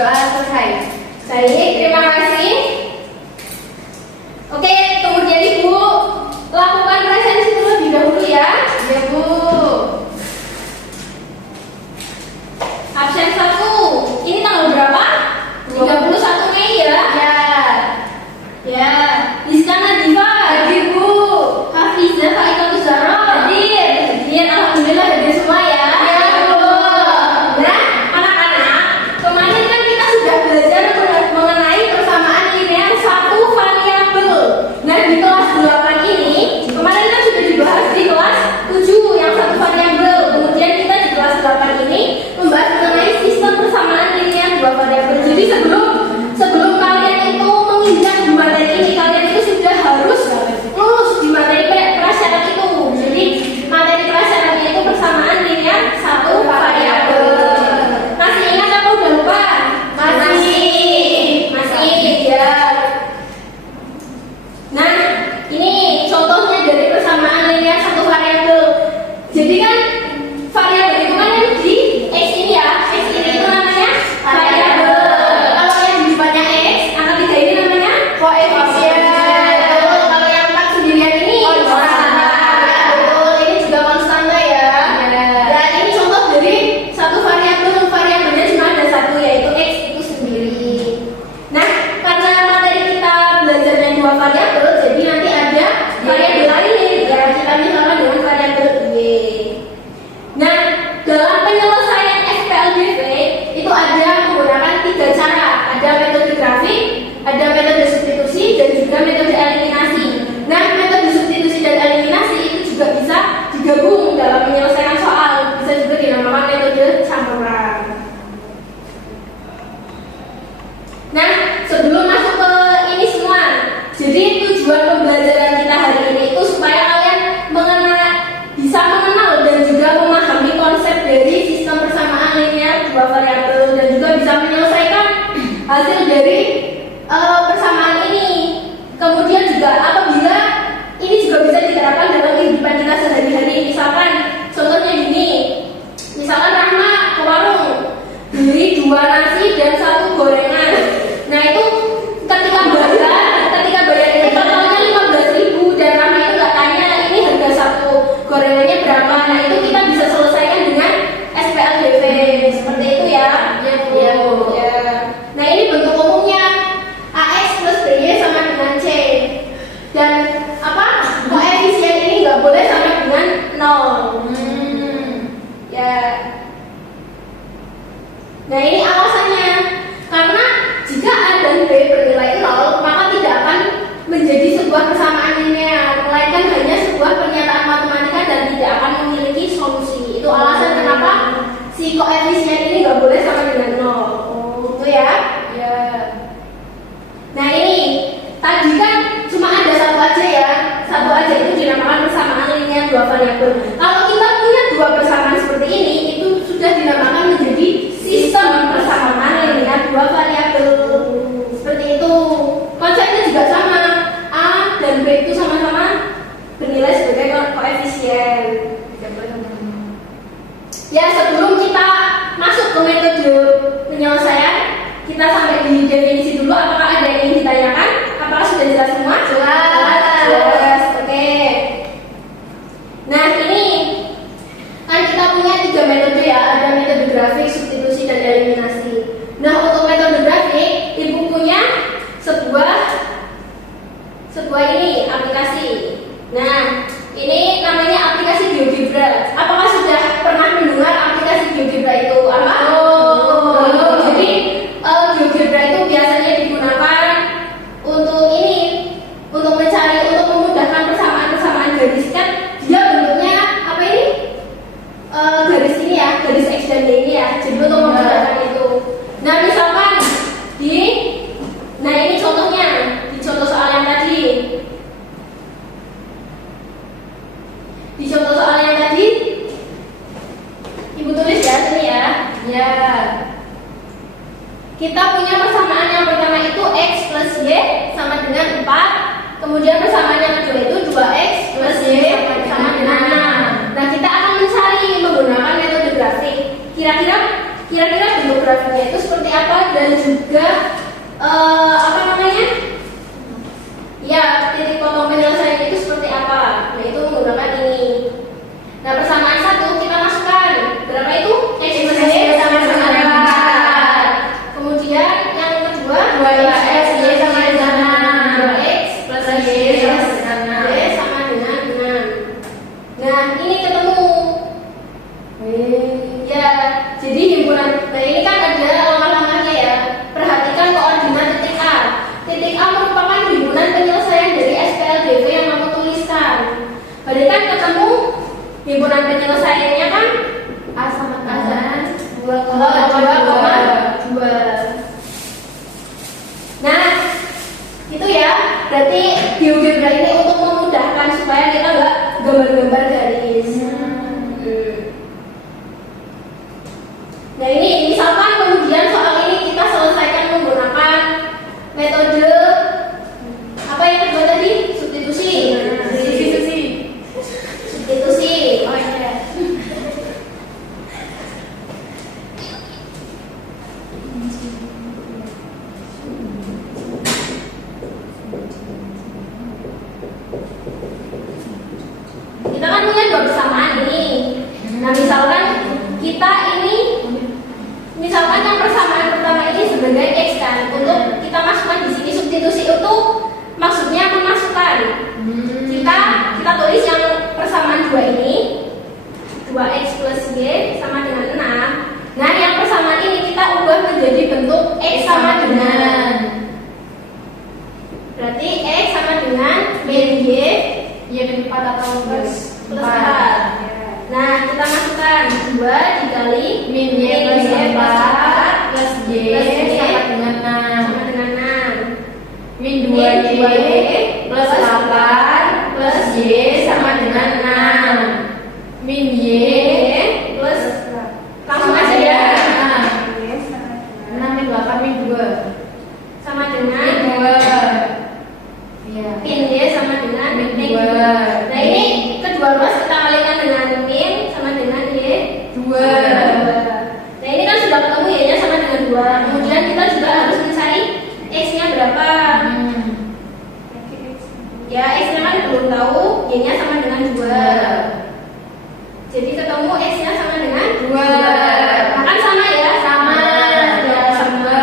Doa selesai. Baik, terima kasih. Oke, kemudian Ibu lakukan presensi terlebih dahulu ya. Ya Bu. Absen 1. Ini tanggal berapa? 31 Mei ya. Ya. Ya. Iskana Diva. Hadir Bu. Hafizah Faikatus Zahra. Hadir. Alhamdulillah hadir semua ya. Ya Bu. Nah, anak-anak, kemarin kan kita sudah belajar mengenai persamaan linear satu variabel. Nah, di kelas 8 ini, kemarin kan sudah dibahas di kelas 7 yang satu variabel. Kemudian kita di kelas 8 ini membahas mengenai sistem persamaan linear dua variabel. Jadi sebelum kalian itu menginjak di materi ini, kalian itu sudah harus lulus di materi prasyarat itu. Jadi materi prasyaratnya itu persamaan linear satu variabel. Masih ingat apa udah lupa? Masih ya. Nah, ini contohnya dari persamaan linear satu variabel. Jadi kan variabel itu kan yang di x ini ya. X ini itu namanya variabel. Kalau yang di depannya x, angka 3 ini namanya Koefisien. Kalau yang 4 sendirian ini konstan. Betul, ini juga konstan ya. Dan ini contoh dari satu variabel. Variabelnya cuma ada satu, yaitu x itu sendiri. Nah, karena materi kita belajarnya dua variabel, jadi nanti ada variabel lain ya, kita misalkan dengan variabel y. Nah, dalam penyelesaian SPLDV itu ada menggunakan 3 cara. Ada metode grafik, ada metode substitusi, dan juga metode eliminasi. Nah, metode substitusi dan eliminasi itu juga bisa digabung dalam menyelesaikan soal. Bisa juga dinamakan metode campuran. Nah, sebelum masuk ke ini semua, jadi tujuan pembelajaran kita hari ini itu supaya kalian bisa mengenal dan juga memahami konsep dari sistem persamaan linear dua variabel dan juga bisa menyelesaikan hasil dari persamaan ini. Kemudian juga apabila ini juga bisa diterapkan dalam kehidupan kita sehari-hari. Misalkan contohnya gini, misalkan Rahma ke warung beli 2 nasi dan 1 gorengan. Nah itu ketika bayar ini totalnya 15.000 dan Rahma itu nggak tanya ini harga 1 gorengannya berapa. Nah itu kita bisa selesaikan dengan SPLDV seperti itu ya. Ya Bu. Ya. Nah ini bentuk umumnya AX plus BY sama dengan C. Dan koefisien ini nggak boleh sama dengan 0. Ya. Nah ini alasannya, karena jika A dan B bernilai 0, maka tidak akan menjadi sebuah persamaan linear, melainkan hanya sebuah pernyataan matematika dan tidak akan memiliki solusi. Itu alasan kenapa si koefisien ini nggak boleh sama dengan 0. Itu ya. Ya. Nah ini tadi kan cuma ada satu aja ya. Satu aja itu dinamakan persamaan linear dua variabel. Kalau kita punya dua persamaan seperti ini, itu sudah dinamakan menjadi sistem persamaan linear dua variabel. Seperti itu. Konsepnya juga sama. A dan B itu sama-sama bernilai sebagai koefisien. Ya, sebelum kita masuk ke metode penyelesaian, kita sampai di definisi dulu. Apakah ada yang ingin ditanyakan? Apakah sudah jelas semua? Jelas. Oke. Nah, ini kan kita punya 3 metode ya. Ada metode grafik, substitusi, dan eliminasi. Nah, untuk metode grafik, Ibu punya sebuah ini aplikasi. Nah, ini namanya aplikasi GeoGebra. Apakah sudah pernah mendengar aplikasi GeoGebra itu apa? Jadi GeoGebra itu biasanya digunakan untuk memudahkan persamaan garis. Kan dia bentuknya apa ini? Garis ini ya, garis X dan Y ini ya. Jadi untuk memudahkan itu. Nah, misalkan ini contohnya di contoh soal yang tadi. Di contoh soal yang tadi, Ibu tulis ya sini ya. Ya. Kita punya persamaan yang pertama itu X plus Y sama dengan 4. Kemudian persamaan yang kedua itu 2X plus Y sama dengan 6. Nah, kita akan mencari menggunakan metode grafik. Kira-kira bentuk grafiknya itu seperti apa dan juga apa namanya? Ya, titik potong penyelesaian itu seperti apa? Nah, itu menggunakan ini. Nah, persamaan satu kita masukkan berapa itu? X plus Y sama dengan 4. Kemudian yang kedua 2x Y sama dengan 2x plus Y sama dengan 6. Nah, ini ketemu. Ya, jadi himpunan. Nah, ini kan ada langkah-langkahnya ya. Perhatikan koordinat titik A. Titik A merupakan himpunan penyelesaian dari SPLDV yang kamu tuliskan. Berarti kan ketemu himpunan penyelesaiannya kan A sama dengan 2,2. Nah, itu ya. Berarti GeoGebra ini untuk memudahkan supaya kita nggak gambar-gambar garis. Nah, ini misalkan kemudian soal ini kita selesaikan menggunakan metode apa yang kedua tadi? Substitusi. Substitusi. Oh iya. Kita kan punya dua persamaan ini. Nah, misalkan kita ini, misalkan yang persamaan pertama ini sebagai X kan, untuk kita masukkan di sini substitusi itu maksudnya memasukkan. Kita tulis yang persamaan dua ini, 2x plus y sama dengan 6. Nah, yang persamaan ini kita ubah menjadi bentuk X sama dengan. Berarti X sama dengan min y Y 4 atau plus 4. Nah, kita masukkan 2 dikali min y plus 4 plus y sama dengan 6. sama dengan 6. Min 2y plus 8 plus y sama dengan 6. Min y plus langsung aja ya. 6 min 8 min 2 Sama dengan min 2. Iya. min y sama dengan Min min 2. 2. Nah, ini kedua ruas kita kalikan dengan min sama dengan y 2. Nah, ini kan sudah ketemu y-nya sama dengan 2. Kemudian kita juga harus mencari x-nya berapa. Ya, x-nya kan belum tahu, y-nya sama dengan 2. Jadi ketemu x-nya sama dengan 2. Kan sama ya? Sama. Ya, sama.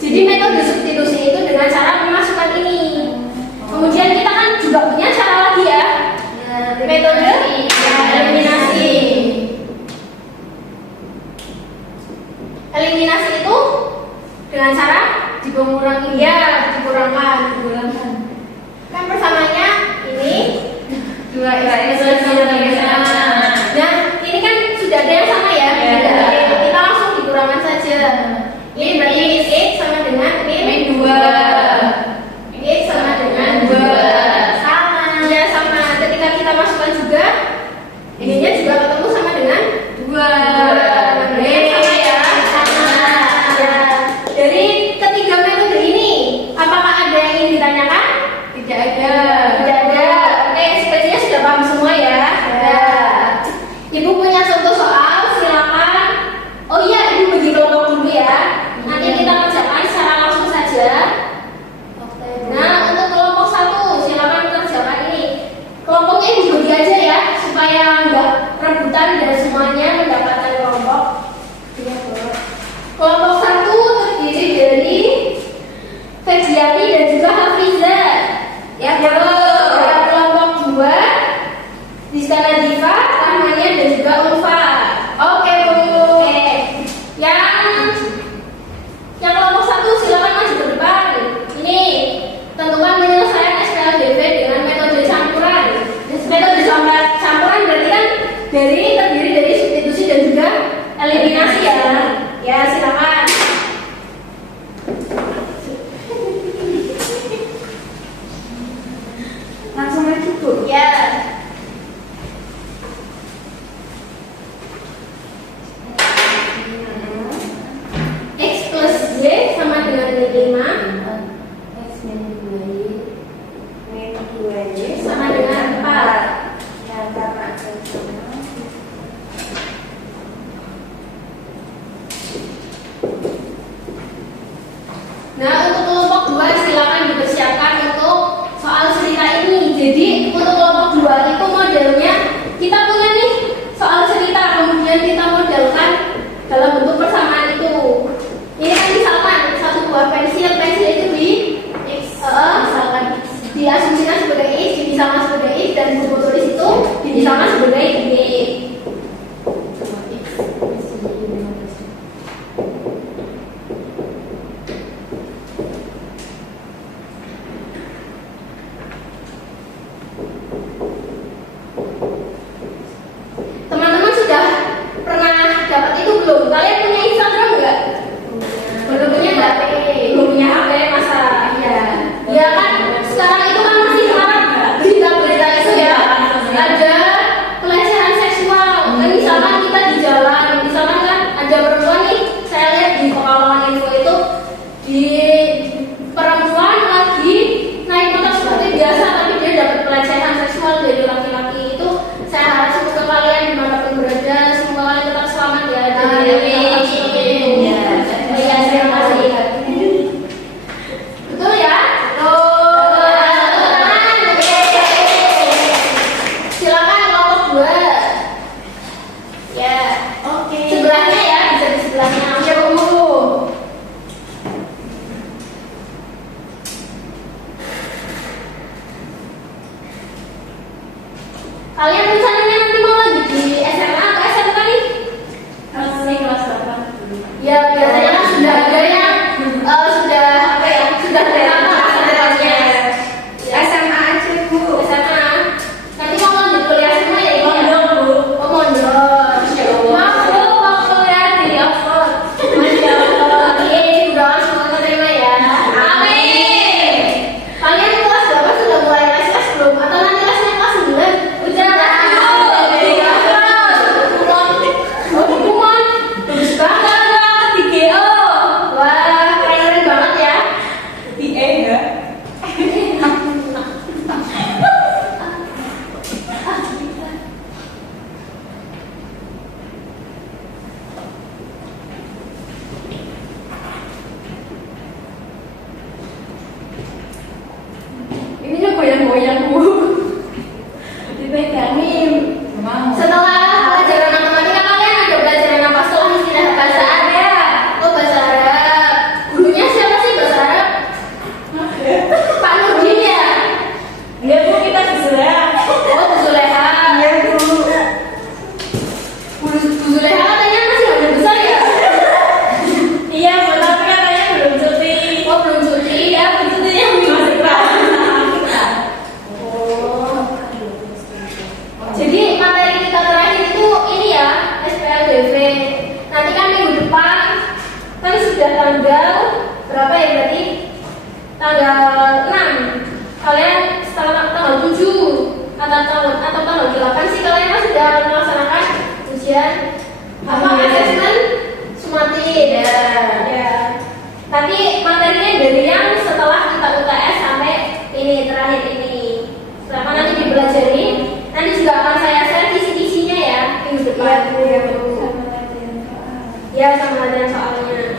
Jadi metode substitusi itu dengan cara memasukkan ini. Kemudian kita kan juga punya cara lagi ya. Metode eliminasi. Eliminasi itu dengan cara Dikurangi. ya dikurangkan. Kan persamaannya ini 2x plus y sama. Nah, ini kan sudah ada yang sama ya. Ya. Kita langsung dikurangkan saja. Ini berarti x sama dengan Min 2. x sama dengan 2. Sama. Ya, sama. Ketika kita masukkan juga, ininya juga ketemu sama dengan 2. sama ya. Sama. Ya. Dari ketiga metode ini, apakah ada yang ingin ditanyakan? Tidak ada. Tidak ada. Oke, sepertinya sudah paham semua ya. Ya. Ibu punya contoh soal, silakan. Oh iya, ibu bagi kelompok dulu ya. Nanti kita kerjakan secara langsung saja. Nah, untuk kelompok 1, silakan kerjakan ini. Kelompoknya dibagi aja ya, supaya nggak rebutan dan semuanya mendapatkan kelompok. Kelompok 1 terdiri dari Febriani dan juga Hafizah. Ya, kelompok 2 Rizkana Diva, Rahmania dan juga Ulfa. Oke, Bu. Oke. Yang kelompok 1 silakan maju ke depan. Ini tentukan penyelesaian SPLDV dengan metode campuran. Metode campuran berarti kan terdiri dari substitusi dan juga eliminasi ya. Ya, silakan. Langsung aja, Bu. Ya. X plus Y sama dengan 5 X min 2y sama dengan 4. Ya, karena X sama. kemudian apa asesmen sumatif ya. Tapi materinya dari yang setelah kita UTS sampai ini terakhir ini. Selama nanti dipelajari, nanti juga akan saya share kisi-kisinya ya minggu depan. Ya, sama latihan soalnya.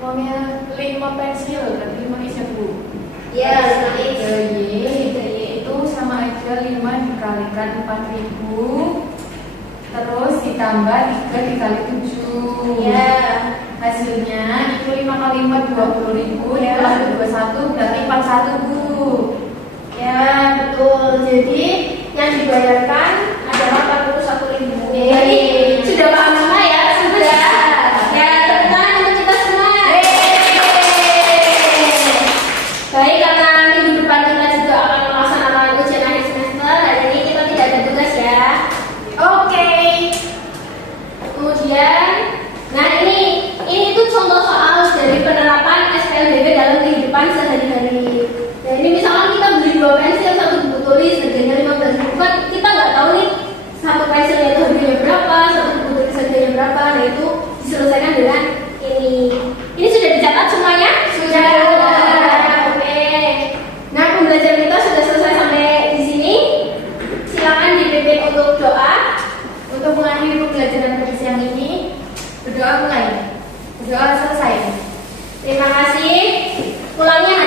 Uangnya 5 pensil, berarti 5 isi bu. Ya, 5x. Itu sama aja 5 dikalikan 4.000. Terus ditambah 3 dikali 7. Ya. Hasilnya itu 5 kali 4 20.000, ditambah 21 berarti 41 bu. Ya, betul. Jadi yang dibayarkan adalah 41.000. Jadi sudah paham semua ya? Sudah. Ya, tepuk tangan untuk kita semua. Baik, karena minggu depan kita juga akan melaksanakan ujian akhir semester. Hari ini kita tidak ada tugas ya. Oke. Kemudian, nah ini tuh contoh soal dari penerapan SPLDB dalam kehidupan sehari-hari. Nah ini misalkan kita beli 2 pensil, 1 buku tulis, harganya 15.000, kan kita nggak tahu nih satu pensilnya itu harganya berapa, 1 buku tulis harganya berapa. Nah itu diselesaikan dengan ini. Ini sudah dicatat semuanya? Sudah. Oke. Nah pembelajaran kita sudah selesai sampai di sini. Silakan dipimpin untuk doa. Untuk mengakhiri pembelajaran pada siang ini, berdoa mulai. Berdoa selesai. Terima kasih. Pulangnya